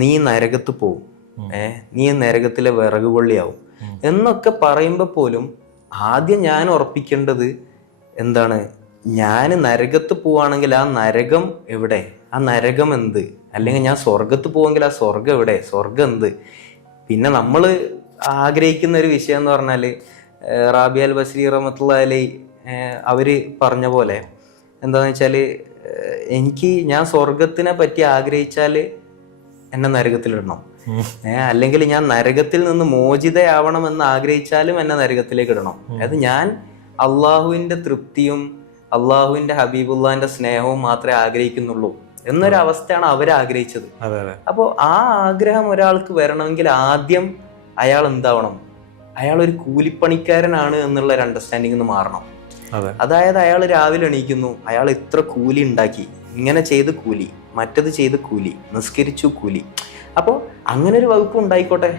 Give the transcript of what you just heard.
നീ നരകത്ത് പോവും, നീ നരകത്തിലെ വിറക് കൊള്ളിയാവും എന്നൊക്കെ പറയുമ്പോൾ പോലും ആദ്യം ഞാൻ ഉറപ്പിക്കേണ്ടത് എന്താണ്, ഞാൻ നരകത്ത് പോവാണെങ്കിൽ ആ നരകം എവിടെ, ആ നരകം എന്ത്, അല്ലെങ്കിൽ ഞാൻ സ്വർഗത്ത് പോവെങ്കിൽ ആ സ്വർഗം എവിടെ, സ്വർഗം എന്ത്. പിന്നെ നമ്മൾ ആഗ്രഹിക്കുന്ന ഒരു വിഷയം എന്ന് പറഞ്ഞാല് റാബി അൽ ബസ്രി റഹ്മത്തുള്ളാഹി അലൈഹി അവര് പറഞ്ഞ പോലെ എന്താന്ന് വെച്ചാല്, ഞാൻ സ്വർഗത്തിനെ പറ്റി ആഗ്രഹിച്ചാല് എന്നെ നരകത്തിലിടണം, അല്ലെങ്കിൽ ഞാൻ നരകത്തിൽ നിന്ന് മോചിതയാവണം എന്ന് ആഗ്രഹിച്ചാലും എന്നെ നരകത്തിലേക്ക് ഇടണം. അതായത് ഞാൻ അള്ളാഹുവിന്റെ തൃപ്തിയും അള്ളാഹുവിന്റെ ഹബീബുല്ലാന്റെ സ്നേഹവും മാത്രമേ ആഗ്രഹിക്കുന്നുള്ളൂ എന്നൊരവസ്ഥയാണ് അവരാഗ്രഹിച്ചത്. അപ്പോൾ ആ ആഗ്രഹം ഒരാൾക്ക് വരണമെങ്കിൽ ആദ്യം അയാൾ എന്താവണം, അയാൾ ഒരു കൂലിപ്പണിക്കാരനാണ് എന്നുള്ള ഒരു അണ്ടർസ്റ്റാൻഡിങ് മാറണം. അതായത് അയാൾ രാവിലെ എണീക്കുന്നു, അയാൾ ഇത്ര കൂലി ഉണ്ടാക്കി, ഇങ്ങനെ ചെയ്ത് കൂലി, മറ്റത് ചെയ്ത് കൂലി, നിസ്കരിച്ചു കൂലി. അപ്പോൾ അങ്ങനെ ഒരു വകുപ്പ് ഉണ്ടായിക്കോട്ടെ.